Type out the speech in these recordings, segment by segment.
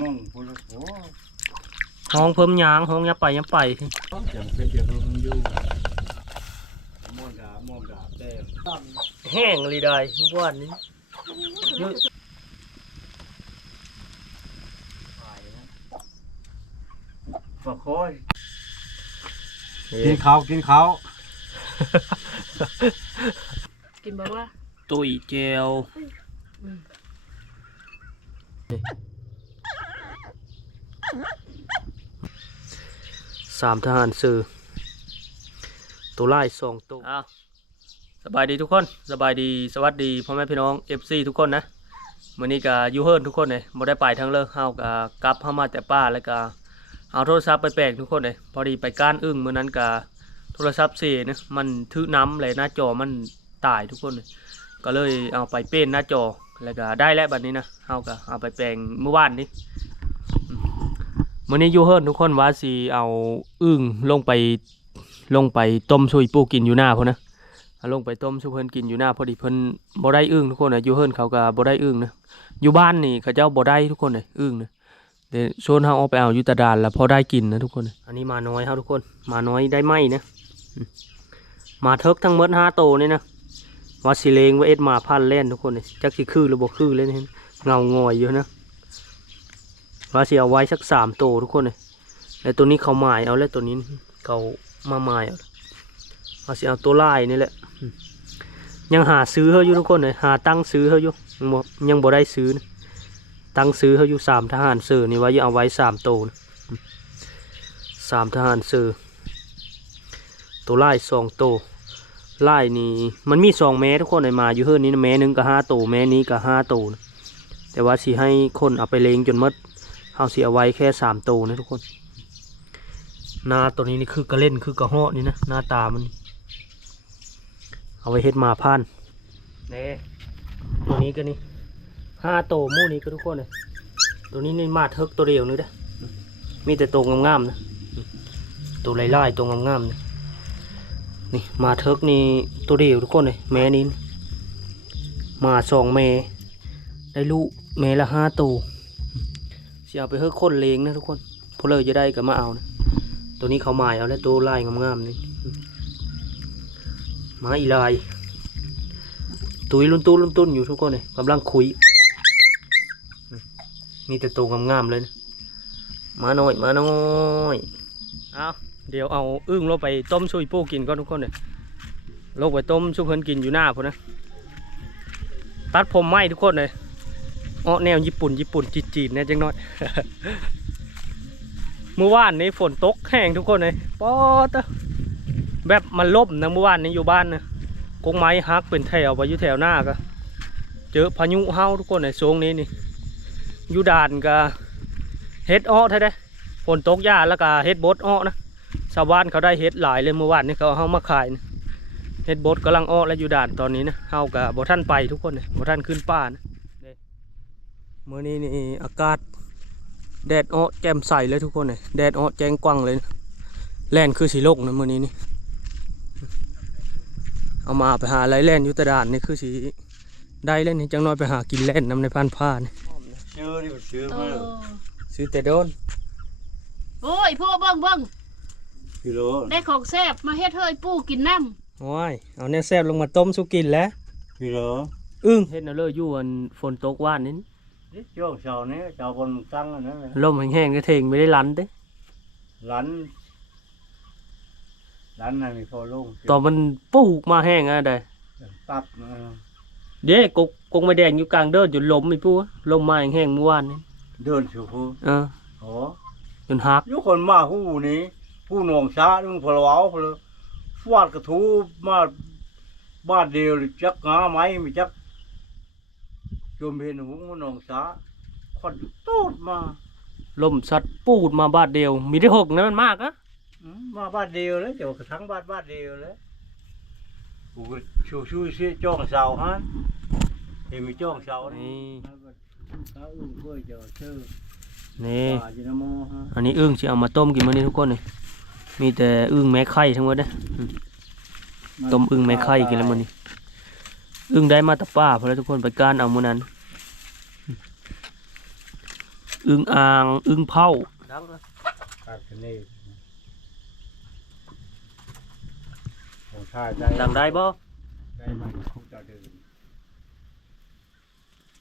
ม่องพลโอ้ห้องเพิ่มยางห้องยับไปยับไปยังเป็นยังมันอยู่ม่อนดาม่อนดาแต้มตั้งแห้งเลยได้เมื่อวานนี้ปะคอยกินข้าวกินข้าวกินบอกว่าตุยเจล สามทหารสื่อตัวไล่สองตัวอ้าวสบายดีทุกคนสบายดีสวัสดีพ่อแม่พี่น้อง FC ทุกคนนะวันนี้ก็ยูเฮิร์นทุกคนเลยบ่ได้ไปทั้งเลิกเฮาก็กลับเข้ามาแต่ป้าแล้วก็เอาโทรศัพท์ไปแปลกทุกคนเลยพอดีไปก้านอึ้งเมื่อนั้นก็โทรศัพท์เสียนะมันทึน้ำเลยหน้าจอมันตายทุกคนเลยก็เลยเอาไปเป็นหน้าจอแล้วก็ได้แล้วบัดนี้นะเฮาก็เอาไปแปลงเมื่อวานนี้ มื้อนี้ยูเฮิร์นทุกคนว่าสิเอาอึ้งลงไปลงไปต้มช่วยปูกินอยู่หน้าพุ่นนะเอาลงไปต้มช่วยเพิ่นกินอยู่หน้าพอดีเพิ่นบ่ได้อึ้งทุกคนนะยูเฮิร์นเขาก็บ่ได้อึ้งนะอยู่บ้านนี่เขาเจ้าบ่ได้ทุกคนเลยอึ้งนะเดี๋ยวโซนเฮาเอาไปเอาอยู่ตะดานแล้วพอได้กินนะทุกคนอันนี้มาน้อยเฮาทุกคน มาน้อยได้ไหมนะมาเทิกทั้งหมดห้าโตนี่นะว่าสิเลงว่าเอ็ดมาพันเล่นทุกคนนี่จักสิคือหรือบ่คือเลยนี่เงางอยอยู่นะ ว่าสิเอาไว้สักสามโตวทุกคนเลยแล้วตัวนี้เขาหมายเอาแล้วตัวนี้เขามาหมายเอาว่าสิเอาตัวลายนี่แหละ ยังหาซื้อเขาอยู่ทุกคนเลยหาตั้งซื้อเขาอยู่ยังบ่ได้ซื้อนะตั้งซื้อเขาอยู่สามทหารเสือนี่ว่าจะเอาไว้สามโตวนะสามทหารเสือตัวลายสองโตวไล่นี่มันมีสองแม้ทุกคนในมาอยู่เฮือนนี้นะแม้หนึ่งก็ห้าตัวแม้นี้ก็ห้าตัวนะแต่ว่าสิให้คนเอาไปเลงจนมด เฮาสิเอาไว้แค่สามตัวนะทุกคน หน้าตัวนี้นี่คือกระเล่นคือกระเหาะนี่นะหน้าตามัน เอาไว้เฮ็ดหมาพันเน่ตัวนี้ก็นี่ห้าตัวมู่นี้ก็ทุกคนเลยตัวนี้นี่มาเทิกตัวเดียวนึงเด้มีแต่ตัวงามๆนะตัวไล่ๆตัวงามๆนะนี่มาเทิกนี่ตัวเดียวทุกคนเลยแม่นี้มาสองแม่ได้ลูกแม่ละห้าตัว เสียเอาไปเฮ้ยคนเลงนะทุกคนพอเลยจะได้ก็มาเอานะตัวนี้เขาหมายเอาแล้วตัวลายงามๆนี่มาอีลาย ตุยลุนตุ้นลุนตุ้นอยู่ทุกคนเลยกำลังคุยมีแต่ตัวงามๆเลยนะมาหน่อยมาหน่อยเอาเดี๋ยวเอาอึ้งลงไปต้มช่วยปูกินก่อนทุกคนเลยลงไปต้มช่วยเพิ่นกินอยู่หน้าพุ่นนะตัดผมไหมทุกคนเลย อ้อแนวญี่ปุ่นญี่ปุ่นจีนจีนๆเนี่ยจังน้อยเมื่อวานนี้ฝนตกแห้งทุกคนเลยป๊อดอะแบบมันล่มนะเมื่อวานนี้อยู่บ้านนะกงไม้ฮักเป็นแถวไปอยู่แถวหน้าก็เจอพายุเฮาทุกคนในช่วงนี้นี่อยู่ด่านก็เฮ็ดอ้อแท้ได้ฝนตกหญ้าแล้วก็เฮ็ดบดอ้อนะชาวบ้านเขาได้เฮ็ดหลายเลยเมื่อวานนี้เขาเอาเฮามาขายนะเฮ็ดบดกำลังอ้อและอยู่ด่านตอนนี้นะเฮากับบท่านไปทุกคนเลยบท่านขึ้นป่านะ นี่มื้อนี้นี่อากาศแดดอ้อแจ่มใสเลยทุกคนเลยแดดอ้อแจ้งกว้างเลยนะแล่นคือสีโลกนะมื้อนี้นี่เอามาไปหาอะไรแล่นอยู่แตะด่านนี่คือสีได้เล่นนี่จังน้อยไปหากินแล่นน้ำในพันผ้านี่ชื่อนี่มันชื่อเอมาอซื้อแต่โดนโอ้ยพ่อเบิ่งเบิ่งกิโลได้ของแซ่บมาเฮ็ดเฮ้ยปู่กินน้โอ้ยเอาแน่แซ่บลงมาต้มสุกินแล้วกิโลอึ้งเฮ็ดเอาเลยอยู่อันฝนตกว่านนี้นี่ ช่วงเช้านี้เช้าบนตั้งอันนั้นเลยลมแห้งๆก็เทงไม่ได้ลันเด้ร้านร้านนั้นมีพอลงตอนมันปลูกมาแห้งอะได้ตับมาเด้กกกงไม่แดงอยู่กลางเดินจนล้มไอ้ปูลมมาแห้งๆเมื่อวานนี้เดินสู่ผู้เออโอ้จนหักยุคนมาผู้นี้ผู้หน่วงช้ามึงพลวเอาพลฟาดกระทูมาบ้านเดียวเลยจักงาไม้มีจัก จมเห็นหูมันหน่วงช้าควันตูดมาลมสัดปูดมาบาดเดียว มีได้หกนะมันมากอะอืมมาบ้านเดียวเลยเดี๋ยวกระทั้งบ้านบ้านเดียวเลยกูก็ชูชูชื่อจ้องเสาฮะเห็นมีจ้องเสานี่นี่เขาอุ้มกล้วยเจอชื่อนี่ป่าจินโมฮะอันนี้อึ้งสิเอามาต้มกินมื้อนี้ทุกคนนี่มีแต่อึ้งแม่ไข่ทั้งหมดเด้ออืมต้มอึ้งแม่ไข่กินแล้วมื้อนี้ อึ้งได้มาแตะป้าพอแล้วทุกคนไปก้านเอามื้อนั้น อึงอ่าง อึงเผาดังนะขาดคะแนนของชายใจดังได้บ่ได้ไหมคงจะเดิน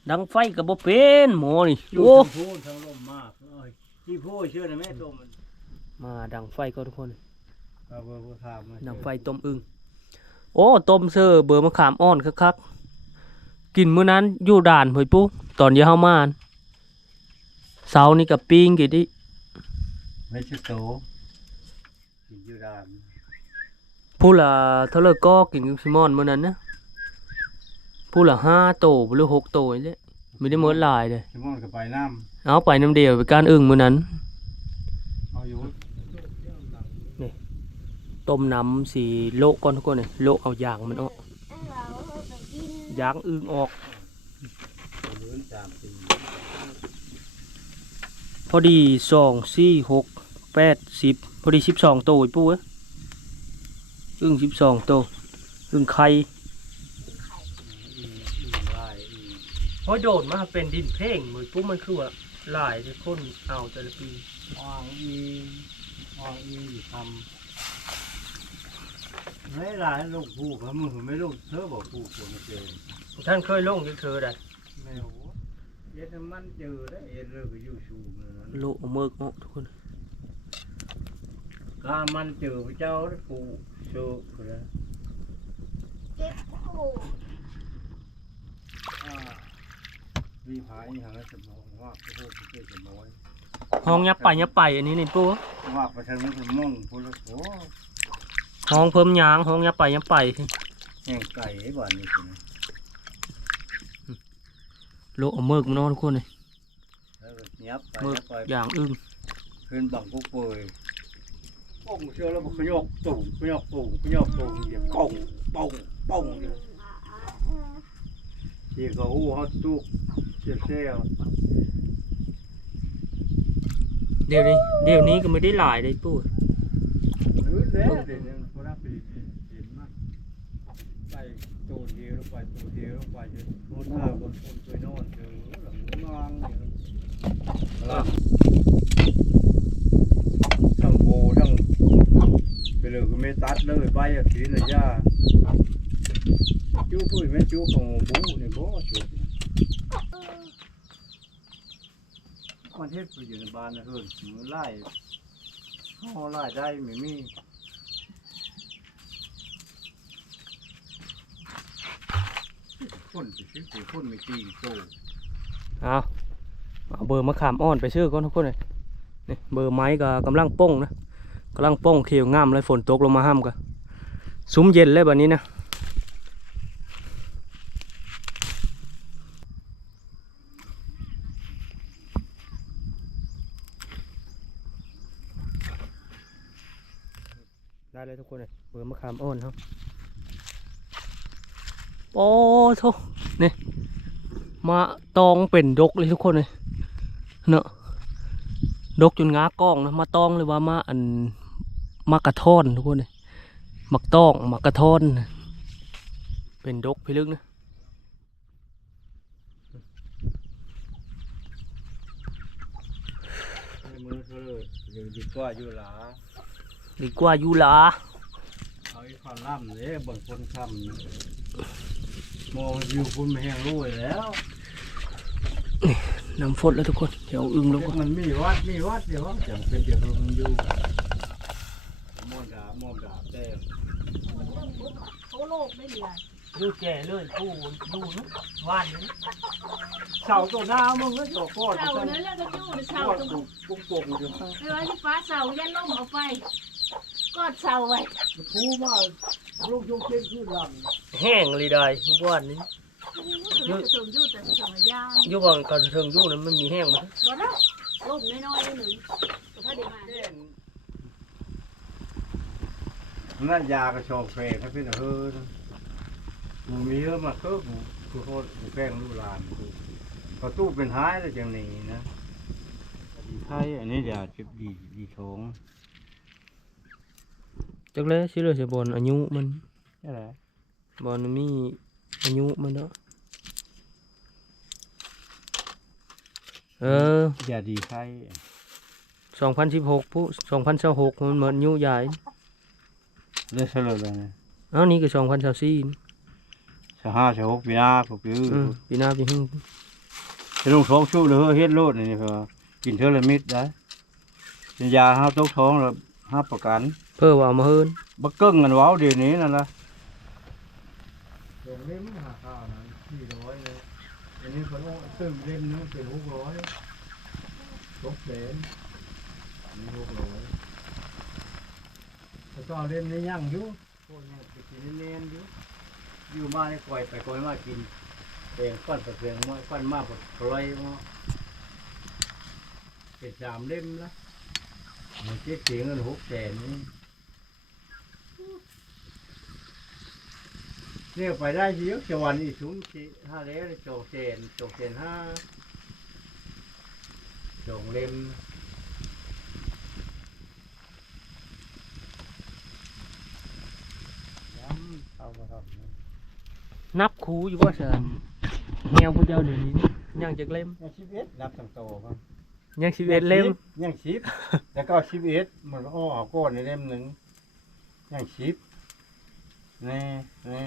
ดังไฟก็บ่เป็นหมอนี่อยู่โอ้ทั้งพูนทั้งลมมากเอ้ยที่พูดเชื่อนะแม่ตัวมันมาดังไฟก็ทุกคนเอาเบอร์ผู้ถามมาดังไฟต้มอึง โอ้ต้มเซอร์เบอร์มะขามอ่อนคักๆกินมื้อนั้นอยู่ด่านหอยปุ๊ตอนเยาเฮามาเสาร์นี่กับปิ้งกี่ดิไม่ใช่โตกินอยู่ดานผู้ละเท่าเลยก็กินกับซิมอนมื้อนั้นนะผู้ละห้าโตหรือหกโตนี่แหละไม่ได้เมื่อหลายเลยชิมอนกับไปน้เอาไปน้ำเดียวไปการอึ่งมื้อนั้นำเอาอยู่ ต้มน้ำสีโละก่อนทุกคนเลยโละเอายางมันออกยางอึ่งออกหรือสามปีพอดีสองสี่หกแปดสิบพอดีสิบสองโตวไอ้ปูเอ้ยอึ่งสิบสองโตวอึ่งไข่อีอีไล่อีพอโดดมาเป็นดินเพลงมือปุ๊บมันคือว่าหลายจะคนเอาแต่ละปีอ่างอีอ่างอีทำ ไม่หลายลูกผู้เขามึงไม่ลูกเธอบอกผู้คนเจอท่านเคยลงยังเธอได้ไม่โหเย็ดน้ำมันเจอได้เอ็ดเลิกอยู่ชูมันนั้นโละเอาเมิกออกทุกคนกามันเจอพระเจ้าได้ผู้โชคเลยอ่ารีพายหาสมองว่าพระพุทธเจ้าจะน้อยห้องยับไปยับไปอันนี้นี่ปูว่าประชาชนมุ่งพุทธโส ห้องเพิ่มยางห้องยับไปยับไปแห่งไก่ไอ้บ้านนี้สินะโละเอาเมิกมันเนอนทุกคนเลยแล้วก็ยับไปเมิกยับไปอย่างอึ่งขึ้นบังกุ๊กเปยป้องเชื่อแล้วมันขยอกตุ่มขยอกตุ่มขยอกตุ่มเหยียบป้องป้องป้องอยู่เชี่ยก็อู้เขาตุกเชี่ยเชี่ยวเดี๋ยวนี้เดี๋ยวนี้ก็ไม่ได้หลายเลยปูหรือแล้วเดี๋ยวนี้พระปีเห็นมากไป ตูเดียวไปตูเดียวไปจนรถหน้าบนคนตัวนอนเจอหลังงางเนี่ยทั้งโบทั้งไปเลยก็ไม่ตัดเลยใบอะสีน่ะย่าจู้พูดไม่จู้ของบูนี่บ่จู้มันเฮ็ดไปอยู่ในบ้านนะเฮ้ยมันไล่ห่อไล่ได้ไม่มี คนไปซื้อไปคนไม่ตีโตเอาเอาเบอร์มะขามอ่อนไปซื้อก่อนทุกคนเลยนี่เบอร์ไม้ก็กำลังป้องนะกำลังป้องเขียวงามเลยฝนตกลงมาห้ามกันซุ้มเย็นเลยแบบนี้นะได้เลยทุกคนเลยเบอร์มะขามอ่อนครับ โอ้โถนี่มาตองเป็นดกเลยทุกคนเลยเนอะดกจนง้ากล้องนะมาตองเลยว่ามาอันมากระท่อนทุกคนเลยมักตองมักกระท่อนเป็นดกพิลึกนะมือเธออยู่ดีกว่าอยู่หลาดีกว่าอยูหลาเอาอีกความล่ำเลยบางคนคำ มองอยู่คุณไม่แห้งรู้แล้วน้ำฝนแล้วทุกคน เดี๋ยวเอาอึ้งลงก่อนมันมีวัดมีวัดเดี๋ยวจังเป็นเดี๋ยวมันอยู่มอนดาบมอนดาบแต่เขาโลกไม่เหลือดูแก่เลยกูดูนะว่านนี้เสาตัวหน้ามึงก็ตัวก้อนเสานั้นแล้วก็จู่เสาก้อนตรงปุ๊บปุ๊บอยู่ไม่ว่าที่ฟ้าเสายันล่มเอาไปกอดเสาไว้ทูมา ลูกยกเส้นขึ้นหลังแห้งเลยได้ว่านนี้จะถึงยู่แต่สองยางอยุบางกระเทิงอยุนั้นมันมีแห้งไหมบ่ได้ล่มน้อยๆหนึ่งก็พอดีมานั่นยากระชอกแฟนให้เป็นเฮ้อกูมีเยอะมาเคือกูกูโคตรกูแกล้งลูกหลานกูพอตู้เป็นหายแล้วจังนี้นะดีไทยอันนี้ยาเจ็บดีดีท้อง จักเลยสิเลยสิบอลอายุมันนี่แหละบอลมีอายุมันเนาะเอออย่าดีใครสองพันสิบหกผู้สองพันสิบหกมันเหมือนยุใหญ่เลือดเสลดเลยนะเอ้านี่ก็สองพันสิบสี่สห้าสหกปีหน้าผมปีอืมปีหน้าปีหึงจะลงท้องชูเลยเฮ็ดโลดนี่เพื่อกินเท่าละมิดได้เป็นยาห้าตกท้องแล้วห้าประกัน เพื่อว่าเอามาเฮินบักเกิ้งกันเว้าเดี๋ยวนี้นั่นละเล่มหาข้าวนะสี่ร้อยเลยอันนี้เขาต้องซื้อเล่มนึงเป็นหกร้อยตกแสนนี่หกร้อยแล้วก็เล่มนี้ย่างอยู่พวกนี้ไปกินเล่นๆอยู่อยู่มาได้ก่อยไปก่อยมากินเองฟันตะเกียงมาฟันมากกว่าร้อยมาเป็นสามเล่มละมันเจ๊เสียงเงินหกแสนนี่ เนี่ยไปได้เยอะจะวันอีกสูงสี่ห้าเล้วโจกเซนโจกเซนห้าโจงเล็มย้ำเอาไปครับนับคูอยู่ว่าเชิญแนวผู้เจ้าเดี๋ยวนี้ยังจากเล่มยังชิบเอ็ดนับตั้งโตครับยังสิบเอ็ดเล่มยังชิบแล้วก็ชิบเอ็ดมันอ้อเอาก้อนในเล่มหนึ่งยังชิบแน่แน่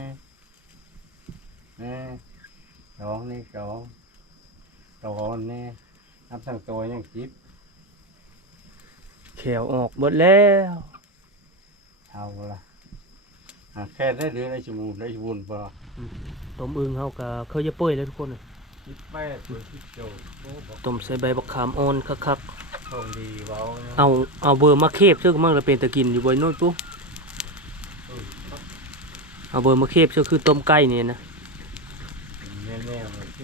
แน่สองนี่สองสองนี่นับตั้งโตยังชิบแขวออกหมดแล้วเอาละอะแค่ได้เดือนได้ชั่วโมงได้ชั่วโมงพอต้มอึ่งเฮาก็เคยจะเปื่อยแล้วทุกคนน่ะคิดแปดหรือคิดโจโอ้บอกต้มใส่ใบบักขามอ่อนคักทองดีเบาเนี่ยๆเอาเอาเบอร์มาเคบซึ่งมันเลยเป็นตะกินอยู่บนโน้นปุ๊เออครับเอาเบอร์มาเคบซึ่งคือต้มไก่นี่นะแน่แ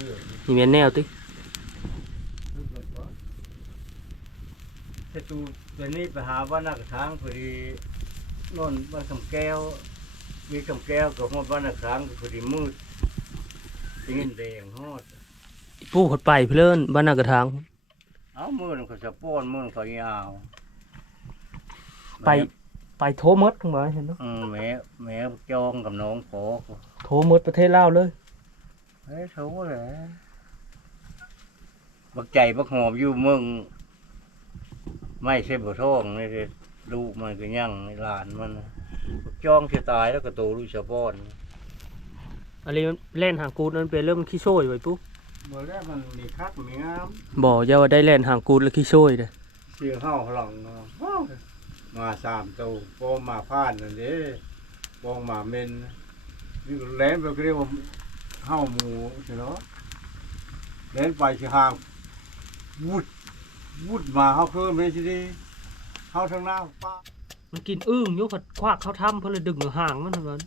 น่ๆเลยชื่อนี่แม่นแนวติพูดเลยก่อนถ้าตูตัวนี้ไปหาว่านักทางพอดีโน่นบ้านคำแก้ว มีคำแก้วกับฮอดบ้านนักทางพอดีมืดตีนแดงฮอดปู่ขดไปเพิ่นบ้านนากระทาง เอามือมันเขาจะป้อนมือเขายาวไปไปโทรหมดทั้งหมดเห็นเนาะอืมแม่แม่จองกับน้องขอโทรหมดประเทศลาวเลย เฮ้ยโถแหละบักใจบักหอมอยู่เมืองไม่ใช่บ่ท้องนี่สิลูกมันก็ยังในหลานมันน่ะบักจ้องจะตายแล้วก็โตลูกสะป้อนอันนี้เล่นหางกูดนั่นเป็นเริ่มขี้โซ่ไว้ปุ๊เมื่อแรกมันมีคักมีงามบ่อย่าว่าได้เล่นหางกูดแล้วขี้โซ่เด้อเสียงเห่าหลังเนาะว้าวมาสามตัวปองมาพานนั่นเด้ปองมาเมนนี่ก็แหลนไปก็เรียกว่าเห่าหมูใช่เนาะแหลนไปสิห่างวุดวุดมาเฮาเพิ่มเลยสิดีเฮาทางหน้าป้ามันกินอึ้งอยู่ผัดควักเขาทำเพิ่นเลยดึงเอาหางมันเท่านั้น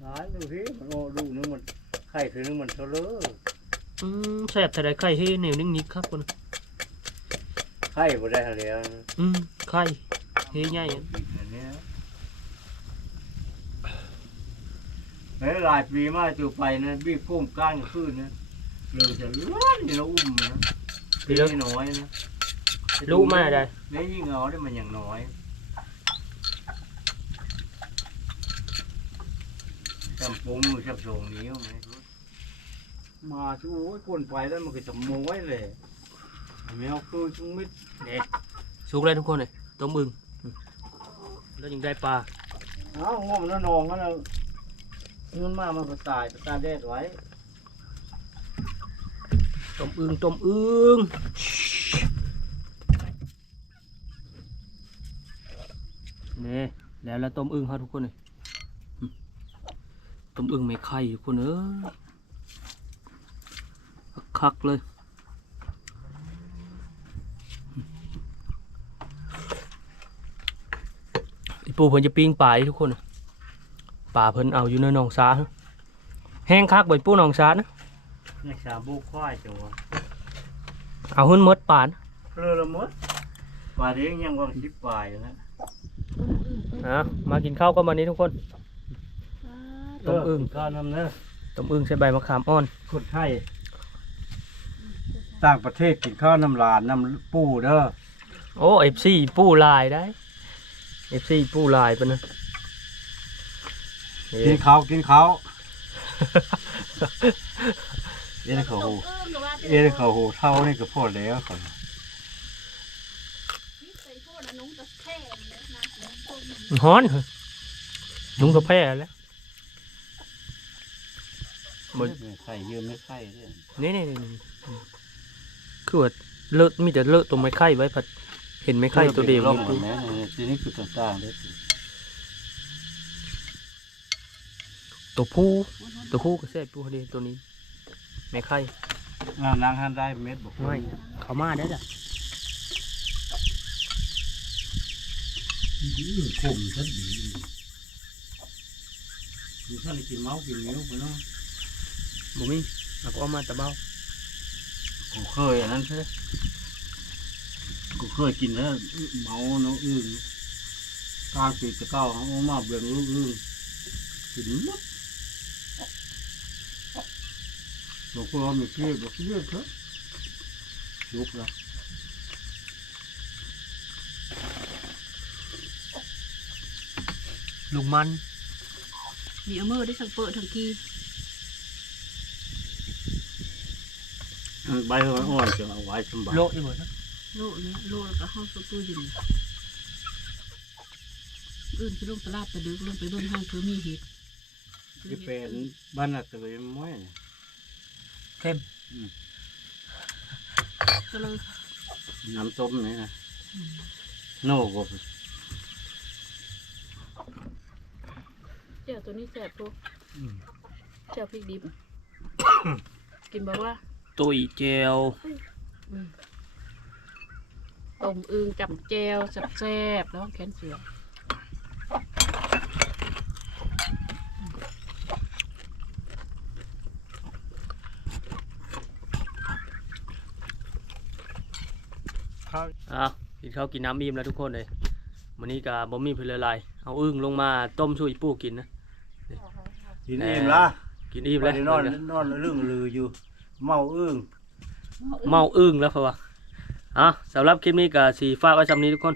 หลายดูสิมันโอ้ดูนึงมันไข่คือนึงมันเทะเลออืมแซ่บแต่ได้ไข่เฮ้เหนียวนิ่งนิดครับคนไข่บ่ได้แล้วอืมไข่เฮ้ใหญ่อะ อันเนี้ยเฮ้ย หลายปีมาจูไปนะบี้โค้งก้านกับขึ้นนะเลยจะล้านนี่เราอุ้มนะปีน้อยนะรู้มาได้เนี่ยยิ่งเอาได้มันอย่างน้อยจำปงมือจับส่งนิ้วไหมมาชูโอ้ยคนไปแล้วมันก็จะม้วยเลยแมวคือชุงมิดเด็สุกเลยทุกคนเลยต้มอึ่งอืมแล้วยังได้ปลา เอ้าวงอมันนองกันแล้ว เงินมามันก็ตายก็ตายแดดไว้ต้มอึ่งต้มอึ่งนี่แล้วแล้วต้มอึ่งครับทุกคนเลยต้มอึ่งไม่ไข่ทุกคนเอ้ยคักเลยอีปูเพิ่นจะปิ้งปลาทุกคน ปลาเพิ่นเอาอยู่ในหนองสาแห้งคักบ่อีปูหนองสานะนี่ชาบูควายจังวะเอา hunn mớt bản เรือละมดป่าเลี้ยงยังว่างชิบป่าอยู่นะ à, mà kín ข้าวก็มานี้ทุกคนต้มอึ่งก้อนน้ำเนื้อต้มอึ่งใส่ใบมะขามอ่อนคนไทยต่างประเทศกินข้าวน้ำลานน้ำปูเด้อโอ้ FC ปูลายได้ FC ปูลายปะนะ กินข้าวกินข้าวเอ็นเขาตหูกเอื้องกับว่าเอ็นเขาหูเท่านี่ก็พอแล้วครับนี่ใส่โทษนะน้องตะแค่เนี่ยนะต้มฮ้อนลุงก็แพ้แล้วบ่ไข่เยอะไม่ไข่เลยนี่นี่นี่นี่คือว่าเลอะมีแต่เลอะตรงไม้ไข่ไว้ผัดเห็นไม้ไข่ตัวเดียวร่องนี่หมดแล้วทีนี้คือต่างๆเลย ตัวผู้ตัวผู้ก็แซ่บตัวเดียวตัวนี้ไม้ไข่นางหันได้เม็ดบอกไม่เขามาได้จ้ะขมทัดดีมีท่านกินเมาส์กินเนี้ยวไปเนาะบ่มีเราก็เอามาแตะเบ้ากูเคยอันนั้นใช่กูเคยกินแล้วเมาเนาะอึ้งกลางปีกะเก้าเอามาเบี่ยงลูกอึ้งกินหมด หลวงพ่อมีเพี้ยบอกเพี้ยเถอะยุบละลุงมันมีเอามือได้สังเปิดทั้งกีใบมันอ่อนจะเอาไว้ส เนี่ยโลแล้วก็ห้องสตู้เย็นอื่นคือลงตลาดตะดึกลงไปเบิ่งห้างคือมีเห็ดที่เป็นบ้านน่ะตะเลยม้อยเข้มก็เลยน้ำต้มนี่นะโน่ก็เจ้าตัวนี้แสบพวกเจ้าพริกดิบ กินแบบว่าตุยเจลต้มอึงจับแจวแซ่บๆแล้วแขนเสื ออะกินข้าวกินน้ำอิ่มแล้วทุกคนเลยวันนี้กับบ่มีเพลอะไรเอาอึ้งลงมาต้มช่วยปู่กินนะ กินอิ่มละกินอิ่มไปแล้วได้นอนนอนเรื่องลืออยู่ เมาอึ้งเมาอึ้งแล้วเพราะว่าอะสำหรับคลิปนี้ก็สีฟ้ากไว้สำนี้ทุกคน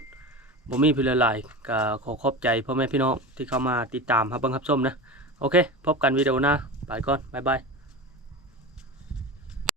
บ่มีเพลอะไรก็ขอขอบใจพ่อแม่พี่น้องที่เข้ามาติดตามครับเบังครับชมนะ โอเค พบกันวิดีโอหน้าไปก่อนบ๊ายบาย